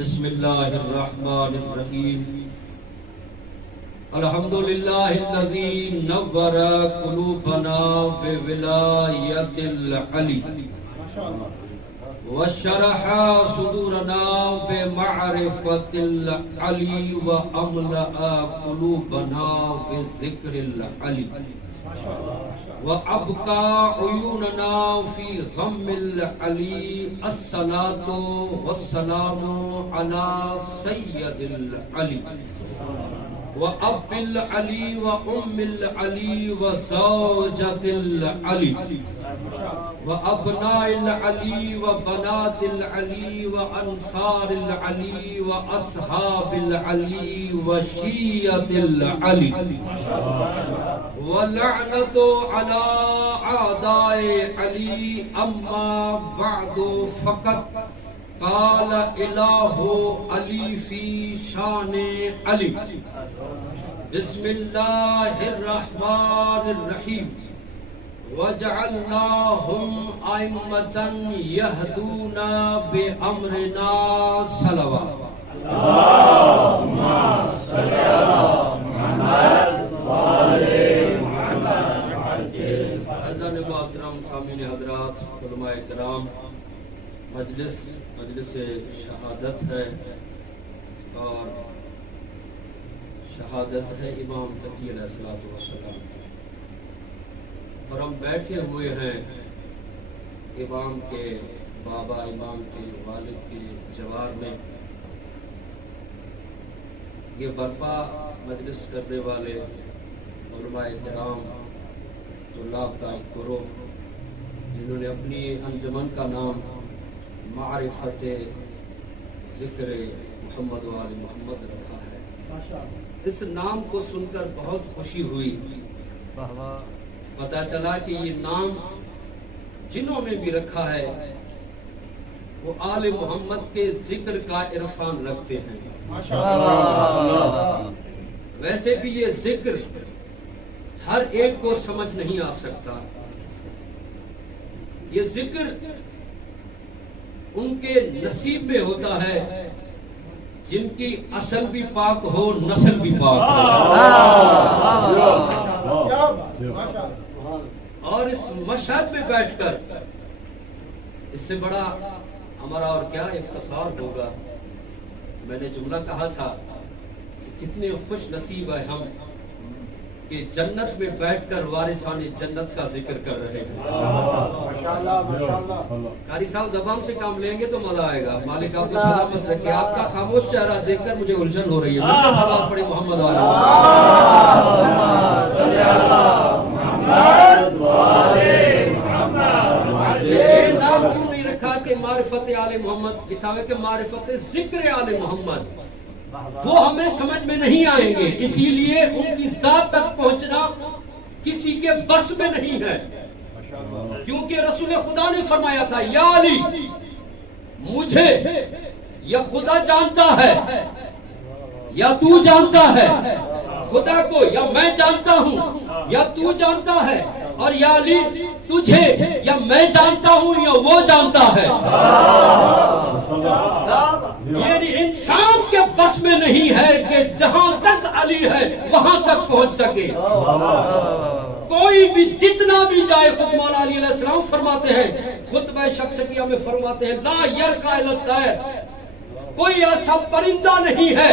بسم اللہ الرحمن الرحیم الحمد للہ الذی نور قلوبنا بولایت العلی وشرح صدورنا بمعرفت العلی واملأ قلوبنا بذکر العلی وابقى عيوننا في غم العلي الصلاة والسلام على سيد العلي وأب العلي وأم العلي وزوجة العلي وأبناء العلي وبنات العلي وأنصار العلي وأصحاب العلي وشيعة العلي ولعنة على أعداء علي أما بعد فقد قال إله علي في شان علي بسم الله الرحمن الرحيم وجعلناهم أئمة يهدون بأمرنا صلوات اللهم صل على محمد وآل محمد عجل حضرات محترم سامعین حضرات علماء کرام مجلس شہادت ہے اور شہادت ہے امام تقی علیہ الصلوۃ والسلام اور ہم بیٹھے ہوئے ہیں امام کے بابا امام کے والد کے جوار میں یہ برپا مجلس کرنے والے علماء کرام طلاب کا ایک گروہ جنہوں نے اپنی انجمن کا نام معرفت ذکر محمد و آل محمد رکھا ہے۔ اس نام کو سن کر بہت خوشی ہوئی، پتہ چلا کہ یہ نام جنہوں نے بھی رکھا ہے وہ آل محمد کے ذکر کا عرفان رکھتے ہیں۔ ویسے بھی یہ ذکر ہر ایک کو سمجھ نہیں آ سکتا، یہ ذکر ان کے نصیب میں ہوتا ہے جن کی اصل بھی پاک ہو، نسل بھی پاک ہو۔ اور اس مشہد میں بیٹھ کر اس سے بڑا ہمارا اور کیا افتخار ہوگا۔ میں نے جملہ کہا تھا کہ کتنے خوش نصیب ہے ہم کہ جنت میں بیٹھ کر وارثان جنت کا ذکر کر رہے ہیں۔ قاری صاحب زبان سے کام لیں گے تو مزہ آئے گا۔ مالک آپ کو سلامت رکھے۔ آپ کا خاموش چہرہ دیکھ کر مجھے الجھن ہو رہی ہے۔ مجھے صلوات پڑھی محمد والے یہ نام کیوں نہیں رکھا کہ معرفت آل محمد، لکھا ہے کہ معرفت ذکر آل محمد، وہ ہمیں سمجھ میں نہیں آئیں گے، اسی لیے ان کی ذات تک پہنچنا کسی کے بس میں نہیں ہے، کیونکہ رسول خدا نے فرمایا تھا یا علی مجھے یا خدا جانتا ہے یا تو جانتا ہے، خدا کو یا میں جانتا ہوں یا تو جانتا ہے، اور یا علی تجھے یا میں جانتا ہوں یا وہ جانتا ہے۔ یعنی انسان کے بس میں نہیں ہے کہ جہاں تک علی ہے وہاں تک پہنچ سکے۔ کوئی بھی جتنا بھی جائے، خود مولا علی علیہ السلام فرماتے ہیں، خطبہ شخصیہ میں فرماتے ہیں لا یرقى الی الطیر، کوئی ایسا پرندہ نہیں ہے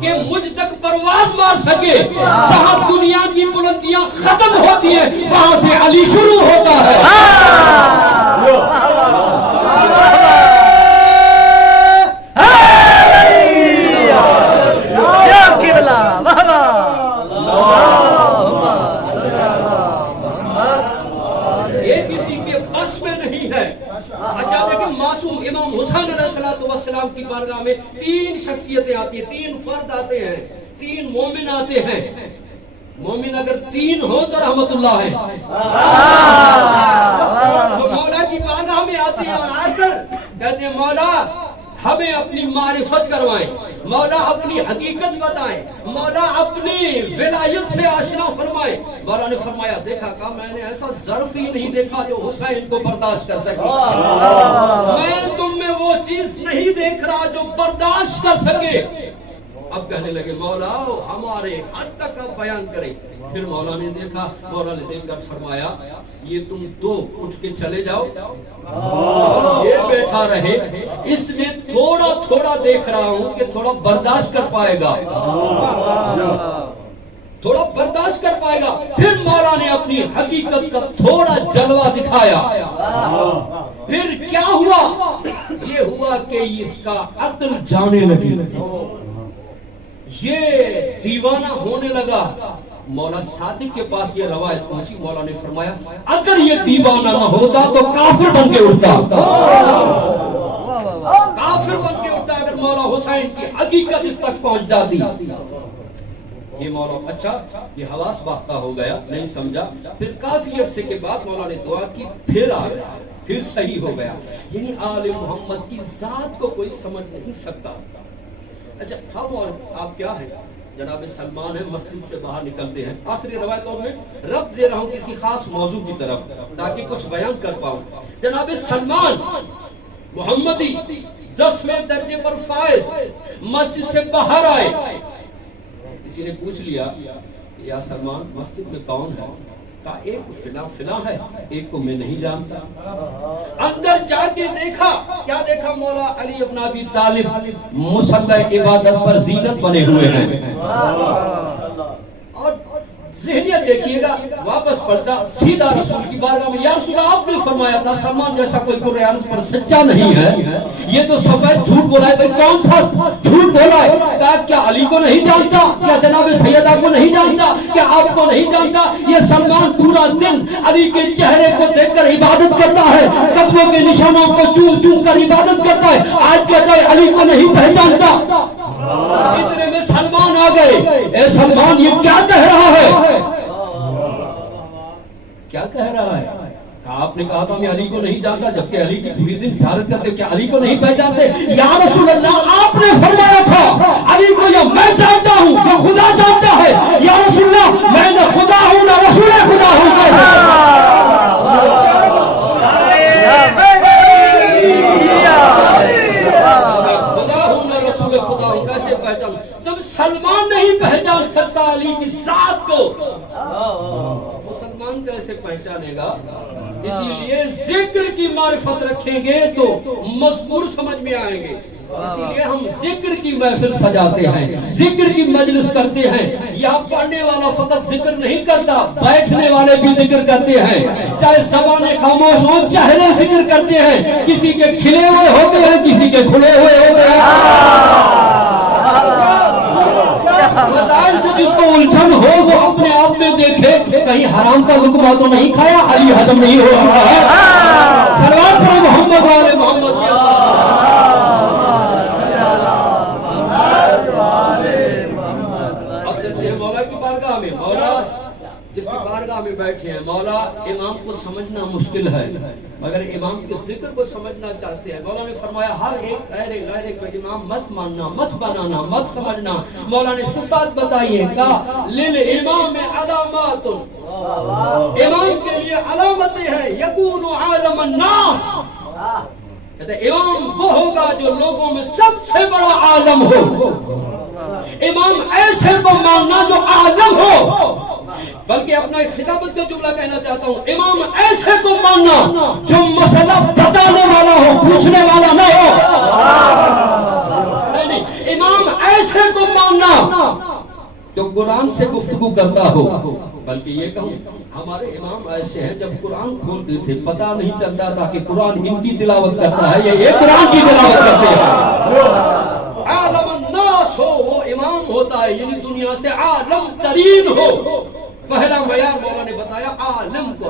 کہ مجھ تک پرواز مار سکے۔ جہاں دنیا کی بلندیاں ختم ہوتی ہیں وہاں سے علی شروع ہوتا ہے۔ یہ کسی کے بس میں نہیں ہے۔ اچھا دیکھیں، معصوم امام حسین علیہ السلام کی بارگاہ میں تین شخصیتیں آتی ہیں، تین فرد آتے ہیں، تین مومن آتے ہیں۔ مومن اگر تین ہو تو رحمت اللہ ہے، تو مولا کی بارگاہ میں آتے ہیں اور آ کر کہتے ہیں مولا ہمیں اپنی معرفت کروائیں، مولا اپنی حقیقت بتائیں، مولا اپنی ولایت سے آشنا فرمائیں۔ مولا نے فرمایا دیکھا کہ میں نے ایسا ظرف ہی نہیں دیکھا جو حسین کو برداشت کر سکے۔ میں تم میں وہ چیز نہیں دیکھ رہا جو برداشت کر سکے. اب کہنے لگے مولا ہمارے حد تک آپ بیان کریں. پھر مولا نے دیکھا, مولا نے دیکھ کر فرمایا یہ تم دو اٹھ کے چلے جاؤ, یہ بیٹھا رہے, اس میں تھوڑا تھوڑا دیکھ رہا ہوں کہ تھوڑا برداشت کر پائے گا, تھوڑا برداشت کر پائے گا. پھر مولا نے اپنی حقیقت کا تھوڑا جلوہ دکھایا. پھر کیا ہوا؟ یہ ہوا کہ اس کا عقل جانے لگی, یہ دیوانہ ہونے لگا. مولا صادق کے پاس یہ روایت پہنچی, مولا نے فرمایا اگر یہ دیوانہ نہ ہوتا تو کافر بن کے اٹھتا, کافر بن کے اٹھتا اگر مولا حسین کی حقیقت اس تک پہنچ جاتی. یہ مولا اچھا یہ حواس باختہ ہو گیا, نہیں سمجھا. پھر کافی عرصے کے بعد مولا نے دعا کی, پھر آ گیا, پھر صحیح ہو گیا. یعنی آل محمد کی ذات کو کوئی سمجھ نہیں سکتا. اچھا ہم اور آپ کیا ہیں, جناب سلمان ہے, مسجد سے باہر نکلتے ہیں. آخری روایتوں میں ربط دے رہا ہوں کسی خاص موضوع کی طرف تاکہ کچھ بیان کر پاؤں. جناب سلمان محمدی 10ویں درجے پر فائز مسجد سے باہر آئے. کسی نے پوچھ لیا یا سلمان مسجد میں کون ہے؟ کہا ایک فلاں ہے, ایک کو میں نہیں جانتا. اندر جا کے دیکھا, کیا دیکھا؟ مولا علی ابن ابی طالب مصلی عبادت پر زینت بنے ہوئے ہیں. اور ذہنیت دیکھیے گا, واپس پلٹا سیدھا رسول کی بارگاہ میں, یا رسول اللہ آپ نے فرمایا تھا سلمان جیسا کوئی قرآن عرض پر سچا نہیں ہے, یہ تو سفید جھوٹ بولا ہے. بھئی کون سا جھوٹ بولا ہے؟ کہا کیا علی کو نہیں جانتا, کیا جناب سیدہ کو نہیں جانتا, کیا آپ کو نہیں جانتا؟ یہ سلمان پورا دن علی کے چہرے کو دیکھ کر عبادت کرتا ہے, قدموں کے نشانوں کو چوم چوم کر عبادت کرتا ہے, آج کہتا ہے علی کو نہیں پہچانتا. اتنے میں سلمان آ گئے. اے سلمان یہ کیا کہہ رہا ہے, کیا کہہ رہا ہے؟ آپ نے کہا تھا میں علی کو نہیں جانتا, جبکہ علی کی پوری دن زیارت کرتے, کیا علی کو نہیں پہچانتے؟ یا رسول اللہ آپ نے فرمایا تھا علی کو یا میں جانتا ہوں یا خدا جانتا ہے. یا رسول اللہ میں نہ خدا ہوں نہ رسول خدا ہوں. کیسے پہچان؟ جب سلمان نہیں پہچان سکتا علی کی ذات کو, مسلمان کیسے پہچانے گا؟ اسی لیے ذکر کی معرفت رکھیں گے تو مذکور سمجھ میں آئیں گے. اسی لیے ہم ذکر کی محفل سجاتے ہیں, ذکر کی مجلس کرتے ہیں. یہاں پڑھنے والا فقط ذکر نہیں کرتا, بیٹھنے والے بھی ذکر کرتے ہیں. چاہے زبانیں خاموش ہوں, چہرے ذکر کرتے ہیں. کسی کے کھلے ہوئے ہوتے ہیں, کسی کے کھلے ہوئے ہوتے ہیں. فضائل سے جس کو الجھن ہو وہ اپنے آپ میں دیکھے کہیں حرام کا لقمہ تو نہیں کھایا, علی ہضم نہیں ہو رہا ہے. سلوات پڑھو محمد والے محمد. اب جیسے ہیں مولا کی بارگاہ میں, مولا جس کی بارگاہ میں بیٹھے ہیں, مولا امام کو سمجھنا مشکل ہے مگر امام کے ذکر کو سمجھنا چاہتے ہیں. مولا نے فرمایا ہر ایک غیر کو امام مت ماننا, مت بنانا, مت سمجھنا. مولا نے صفات بتائی ہیں, کہا للامام میں علامات, امام کے لیے علامتیں ہیں. یکون عالم الناس, کہتے ہیں امام وہ ہوگا جو لوگوں میں سب سے بڑا عالم ہو. امام ایسے کو ماننا جو عالم ہو, بلکہ اپنا ایک خطابت کا جملہ کہنا چاہتا ہوں, امام ایسے کو ماننا جو مسئلہ بتانے والا ہو, پوچھنے والا نہ ہو. نہیں, امام ایسے کو ماننا جو قرآن سے گفتگو کرتا ہو. بلکہ یہ کہوں ہمارے امام ایسے ہیں جب قرآن کھولتے تھے پتہ نہیں چلتا تھا کہ قرآن ان کی تلاوت کرتا ہے یا یہ قرآن کی تلاوت کرتے ہیں. عالم الناس ہو وہ امام ہوتا ہے, یعنی دنیا سے عالم ترین ہو. پہلا معیار مولا نے بتایا عالم کو,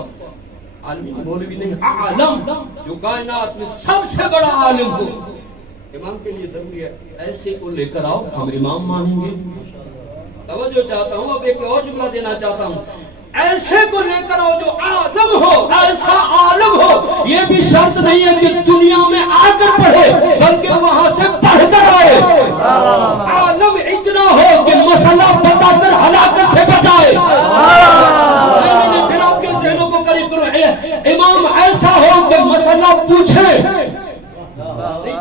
عالم مولوی نہیں, عالم جو کائنات میں سب سے بڑا عالم ہو. امام کے لیے ضروری ہے ایسے کو لے کر آؤ, ہم امام مانیں گے. توجہ چاہتا ہوں, اب ایک اور جملہ دینا چاہتا ہوں, ایسے کو لے کر آؤ جو عالم ہو, ایسا عالم ہو. یہ بھی شرط نہیں ہے کہ دنیا میں آ کر پڑھے بلکہ وہاں سے پڑھ کر آئے. عالم اتنا ہو کہ مسئلہ بتا کر ہلاکت سے بچائے. پھر آپ کے ذہنوں کو قریب کرو, امام ایسا ہو کہ مسئلہ پوچھے,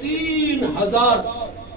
3000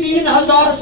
3000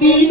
3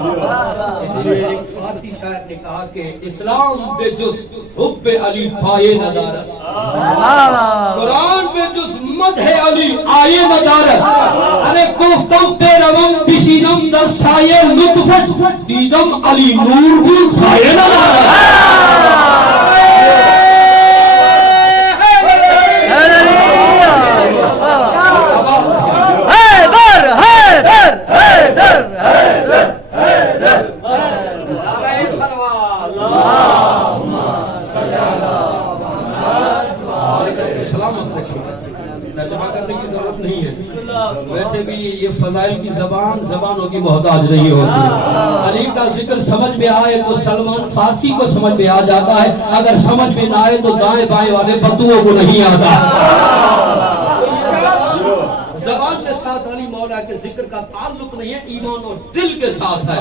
اس لیے ایک فارسی شاعر نے کہا کہ اسلام بے جز حب علی پائے نہ دارت، قرآن بے جز مدح علی آئے نہ دارت، ارے گفتم پیروم بشینم در سایه لطفت دیدم علی نور بود سایه نہ دارت. ویسے بھی یہ فضائل کی زبانوں کی محتاج نہیں ہوتی. علی کا ذکر سمجھ میں آئے تو سلمان فارسی کو سمجھ میں آ جاتا ہے، اگر سمجھ میں نہ آئے تو دائیں بائیں والے بدوؤں کو نہیں آتا. زبان کے ساتھ علی مولا کے ذکر کا تعلق نہیں ہے، ایمان اور دل کے ساتھ ہے.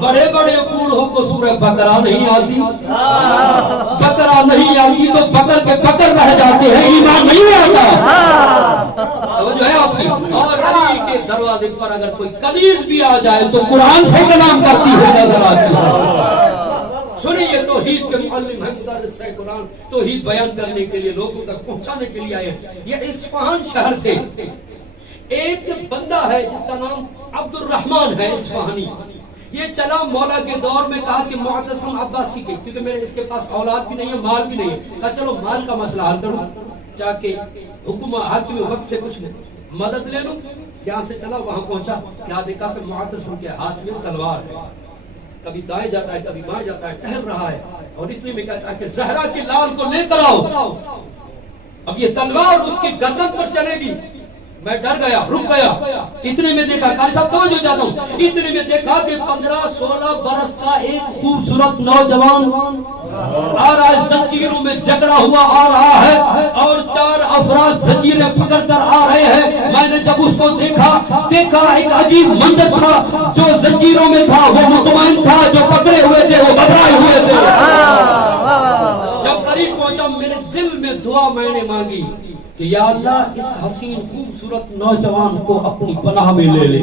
بڑے بڑے بوڑھوں کو سورہ بقرہ نہیں آتی، بقرہ نہیں آتی تو بکر پہ بکر رہ جاتے ہیں، ایمان نہیں آتا. جو ہے آپ کی اور علی کے دروازے پر اگر کوئی کنیز بھی آ جائے تو قرآن سے کلام کرتی ہوئی نظر آتی ہے. سنیے توحید کے معلم ہیں، مدرس ہے قرآن، توحید بیان کرنے کے لیے لوگوں تک پہنچانے کے لیے آئے. یہ اصفہان شہر سے ایک بندہ ہے جس کا نام عبد الرحمن ہے اصفہانی. یہ چلا مولا کے دور میں، کہا کہ معتصم عباسی کے، کیونکہ میرے اس کے پاس اولاد بھی نہیں ہے، مال بھی نہیں ہے، کہا چلو مال کا مسئلہ حل کروں، جا کے حکومت حاکم وقت سے کچھ نہیں مدد لے لوں. یہاں سے چلا وہاں پہنچا، کیا دیکھا کہ معتصم کے ہاتھ میں تلوار ہے، کبھی دائیں جاتا ہے کبھی بائیں جاتا ہے، ٹہل رہا ہے، اور اتنے میں کہتا ہے کہ زہرا کی لال کو لے کر آؤ. اب یہ تلوار اس کی گردن پر چلے گی. میں ڈر گیا، رک گیا. اتنے میں دیکھا، قاری صاحب توجہ جاتا ہوں، اتنے میں دیکھا کہ 15-16 برس کا ایک خوبصورت نوجوان آ رہا ہے، زنجیروں میں جکڑا ہوا آ رہا ہے، اور 4 افراد زنجیریں پکڑ کر آ رہے ہیں. میں نے جب اس کو دیکھا ایک عجیب منظر تھا. جو زنجیروں میں تھا وہ مطمئن تھا، جو پکڑے ہوئے تھے وہ گھبرائے ہوئے تھے. جب قریب پہنچا میرے دل میں دعا میں نے مانگی کہ یا اللہ اس حسین خوبصورت نوجوان کو اپنی پناہ میں لے لے.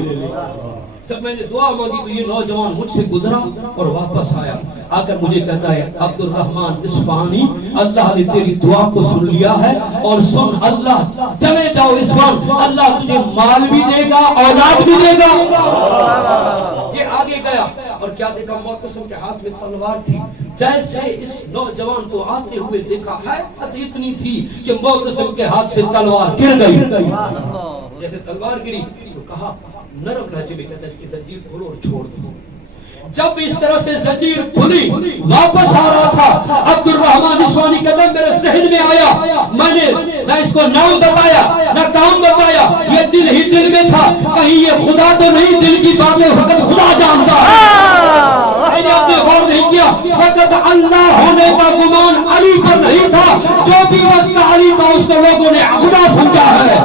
جب میں نے دعا مانگی تو یہ نوجوان مجھ سے گزرا اور واپس آیا. آ کر مجھے کہتا ہے عبد الرحمن اصفہانی، اللہ نے تیری دعا کو سن لیا ہے، اور سن اللہ چلے جاؤ اصفہان، اللہ تجھے مال بھی دے گا اولاد بھی دے گا. یہ آگے گیا اور کیا دیکھا، معتصم کے ہاتھ میں تلوار تھی. جیسے اس نوجوان کو آتے ہوئے دیکھا، حیرت اتنی تھی کہ معتصم کے ہاتھ سے تلوار گر گئی. جیسے تلوار گری تو کہا، نرم لہجے میں کہتا ہے اس کی زنجیر کھولو اور چھوڑ دو. جب اس طرح سے زنجیر کھلی واپس آ رہا تھا، عبد الرحمن اصفہانی کہتا ہے میرے ذہن میں آیا، میں نے نہ اس کو نام بتایا نہ کام بتایا، یہ دل ہی دل میں تھا، کہیں یہ خدا تو نہیں، دل کی باتیں فقط خدا جانتا ہے. میں نے اپنے غور نہیں کیا، فقط اللہ ہونے کا گمان علی پر نہیں تھا، جو بھی وقت علی کا اس کو لوگوں نے خدا سمجھا ہے،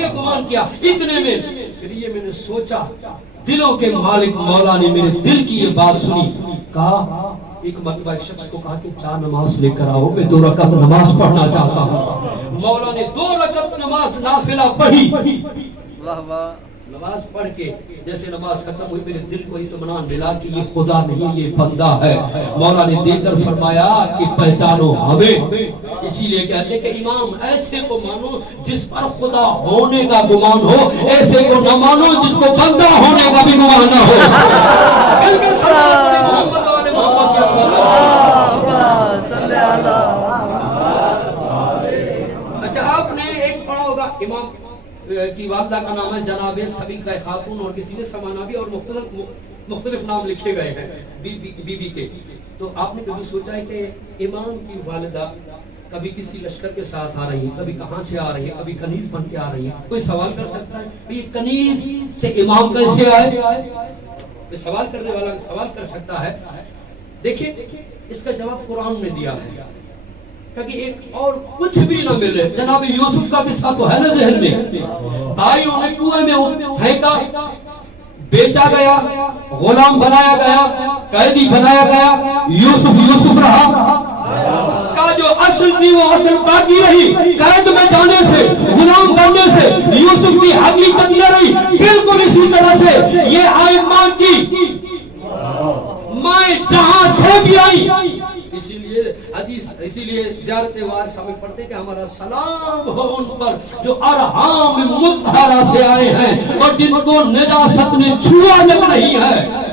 یہ گمان کیا. اتنے میں پھر یہ میں نے سوچا، دلوں کے مالک مولا نے میرے دل کی یہ بات سنی. کہا ایک مرتبہ ایک شخص کو کہا کہ 4 نماز لے کر آؤ، میں 2 رکعت نماز پڑھنا چاہتا ہوں. مولا نے 2 رکعت نماز نافلہ پڑھی. نماز پڑھ کے جیسے نماز ختم ہوئی میرے دل کو اطمینان ملا کہ یہ خدا نہیں یہ بندہ ہے. مولا نے دے کر فرمایا کہ پہچانو ہمیں. اسی لیے کہتے کہ امام ایسے کو مانو جس پر خدا ہونے کا گمان ہو، ایسے کو نہ مانو جس کو بندہ ہونے کا بھی گمان نہ ہو. اچھا آپ نے ایک پڑھا ہوگا، امام کی والدہ کا نام ہے جناب سبیقہ خاتون، اور کسی نے سمانا بھی اور مختلف نام لکھے گئے ہیں بی بی کے. تو آپ نے کبھی سوچا ہے کہ امام کی والدہ کبھی کسی لشکر کے ساتھ آ رہی ہیں، کبھی کہاں سے آ رہی ہیں، کبھی کنیز بن کے آ رہی ہیں؟ کوئی سوال کر سکتا ہے یہ کنیز سے امام کیسے آئے؟ سوال کرنے والا سوال کر سکتا ہے. دیکھیں اس کا جواب قرآن نے دیا ہے کہ ایک اور کچھ بھی نہ ملے. جناب یوسف کا قصہ تو ہے نا ذہن میں، بھائیوں نے کنویں میں پھینکا، بیچا گیا، غلام بنایا گیا، قیدی بنایا گیا، یوسف رہا. کہا جو اصل تھی وہ اصل باقی رہی. قید میں جانے سے, غلام بننے سے یوسف کی حقیقت نہ رہی. بالکل اسی طرح سے یہ آئے ماں کی مائیں جہاں سے بھی آئی. اسی لیے حدیث, اسی لیے زیارت وارث ہمیں پڑھتے کہ ہمارا سلام ہو ان پر جو ارحام مطہرہ سے آئے ہیں اور جن کو نجاست نے چھوا تک نہیں ہے.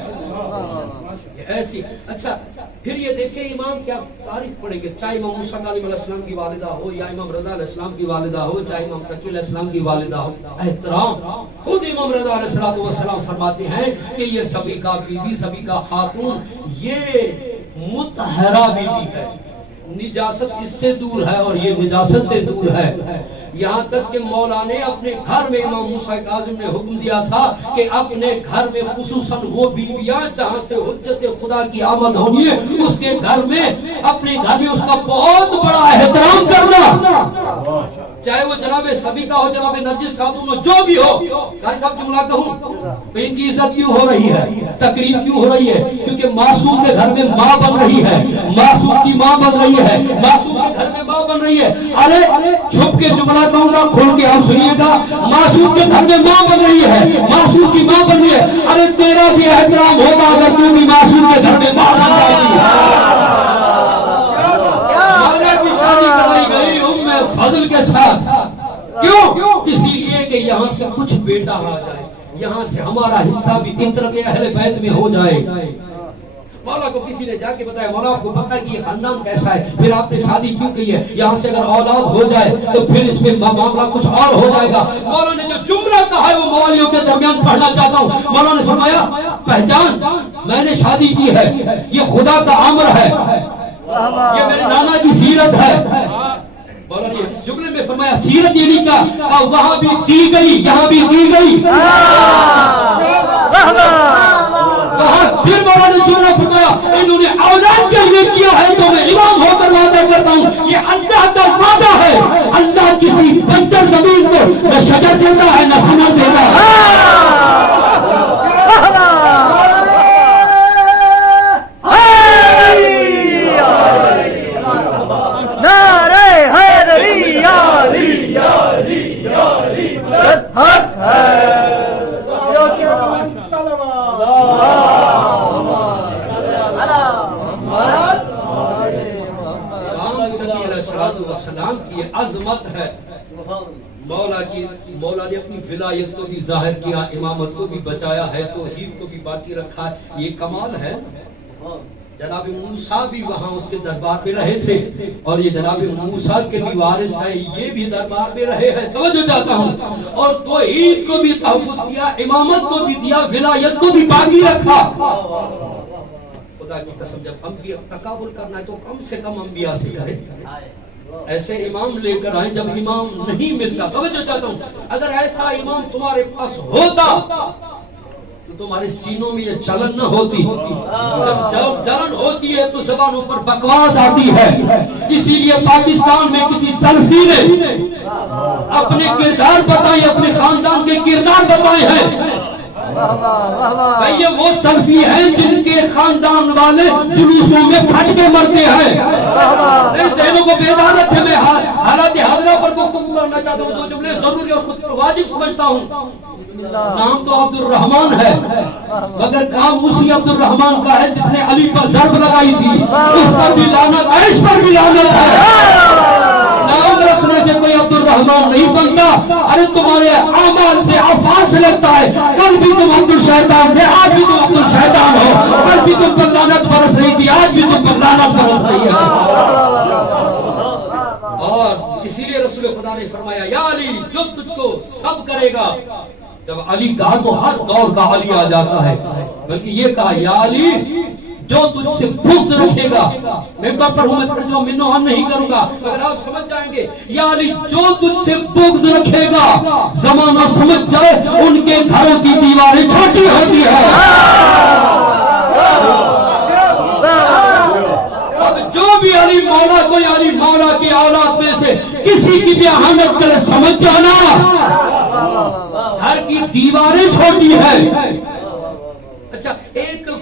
ایسی. اچھا پھر یہ دیکھیں امام کیا تعریف پڑھیں گے, چاہے امام موسیٰ علیہ السلام کی والدہ ہو یا امام رضا علیہ السلام کی والدہ ہو, چاہے امام تقی علیہ السلام کی والدہ ہو. احترام خود امام رضا علیہ السلام فرماتے ہیں کہ یہ سبھی کا بیوی, سبھی کا خاتون, یہ مطہرہ بیوی ہے, نجاست اس سے دور ہے اور یہ نجاست سے دور ہے. یہاں تک کہ مولا نے اپنے گھر میں امام موسیٰ کاظم نے حکم دیا تھا کہ اپنے گھر میں خصوصاً وہ بیویاں جہاں سے حجت خدا کی آمد ہونی ہے اس کے گھر میں, اپنے گھر میں اس کا بہت بڑا احترام کرنا, چاہے وہ جناب سبھی کا ہو, جناب نرجس خاتون ہو, جو بھی ہو. قاری صاحب جملہ کہوں, ان کی عزت کیوں ہو رہی ہے, تقریب کیوں ہو رہی ہے؟ کیونکہ معصوم کے گھر میں ماں بن رہی ہے, معصوم کی ماں بن رہی ہے, معصوم کے گھر میں ماں بن رہی ہے. ارے چھپ کے جملہ کہوں گا, کھول کے آپ سنیے گا. معصوم کے گھر میں ماں بن رہی ہے, معصوم کی ماں بن رہی ہے. ارے تیرا بھی احترام ہوگا اگر تو بھی معصوم کے گھر میں ماں بن رہی ہے. کی شادی کرائی گئی ام فضل کے ساتھ, کیوں؟ اسی لیے کہ یہاں سے کچھ بیٹا آ جائے, یہاں سے ہمارا حصہ بھی فطرت اہل بیت میں ہو جائے. مولا کو کسی نے جا کے بتایا, مولا آپ کو پتہ ہے کہ یہ خاندان کیسا ہے, پھر آپ نے شادی کیوں کی ہے, یہاں سے اگر اولاد ہو جائے تو پھر اس میں معاملہ کچھ اور ہو جائے گا. مولا نے جو جملہ کہا ہے وہ مولیوں کے درمیان پڑھنا چاہتا ہوں. مولا نے فرمایا پہچان, میں نے شادی کی ہے, یہ خدا کا امر ہے, یہ میرے نانا کی سیرت ہے. مولا نے اس جملے میں فرمایا سیرت یہ نہیں کہا, وہاں بھی دی گئی یہاں بھی دی گئی. پھر مولا نے جملہ فرمایا انہوں نے اولاد کے لیے کیا ہے تو میں امام ہو کر وعدہ کرتا ہوں یہ اللہ کا وعدہ ہے. اللہ کسی بنجر زمین کو نہ شجر دیتا ہے نہ ثمر دیتا ہے. کی عظمت ہے. مولا نے اپنی ولایت کو بھی ظاہر کیا, امامت کو بھی بچایا ہے, توحید کو بھی باقی رکھا ہے. یہ کمال ہے. جناب موسیٰ بھی وہاں اس کے دربار میں رہے تھے اور یہ جناب موسیٰ کے بھی وارث ہیں, یہ بھی دربار میں رہے ہیں. توجہ چاہتا ہوں. اور توحید کو بھی تحفظ کیا, امامت کو بھی دیا, ولایت کو بھی باقی رکھا. خدا کی قسم جب انبیاء تقابل کرنا ہے تو کم سے کم انبیاء سے کریں. ایسے امام لے کر آئیں جب امام نہیں ملتا. توجہ چاہتا ہوں, اگر ایسا امام تمہارے پاس ہوتا تو تمہارے سینوں میں یہ چلن نہ ہوتی. جب چلن ہوتی ہے تو زبانوں پر بکواس آتی ہے. اسی لیے پاکستان میں کسی سلفی نے اپنے کردار بتائے, اپنے خاندان کے کردار بتائے ہیں. یہ وہ سلفی ہیں جن کے خاندان والے جلوسوں میں پھٹ کے مرتے ہیں. ذہنوں کو بیدار رکھے. میں حالات حاضرہ پر گفتگو کرنا چاہتا ہوں. دو جملے ضروری اور خود پر واجب سمجھتا ہوں. نام تو عبد الرحمن ہے مگر کام اسی عبد الرحمن کا ہے جس نے علی پر ضرب لگائی تھی. اس پر بھی لعنت, عائش پر بھی لعنت ہے. نام رکھنے سے کوئی عبد الرحمن نہیں بنتا. ارے تمہارے اعمال سے افعال سے لگتا ہے. کل بھی تم عبد الشیطان تھے, آج بھی تم عبد الشیطان ہو. کل بھی تم پر لعنت برس رہی تھی, آج بھی تم پر لعنت برس رہی ہے. اور اسی لیے رسول خدا نے فرمایا یا علی جو تجھ کو سب کرے گا. جب علی کہا تو ہر دور کا علی آ جاتا ہے, بلکہ یہ کہا یا علی جو تجھ سے بغض رکھے گا. ممبر پر ہوں میں ترجمہ منو ہم نہیں کروں گا اگر آپ سمجھ جائیں گے. یا علی جو تجھ سے بغض رکھے گا زمانہ سمجھ جائے ان کے گھروں کی دیواریں چھوٹی ہوتی ہے. اب جو بھی علی مولا, کوئی علی مولا کی اولاد میں سے کسی کی بھی اہانت کرے سمجھ جانا ہر کی دیواریں چھوٹی ہے. اچھا ایک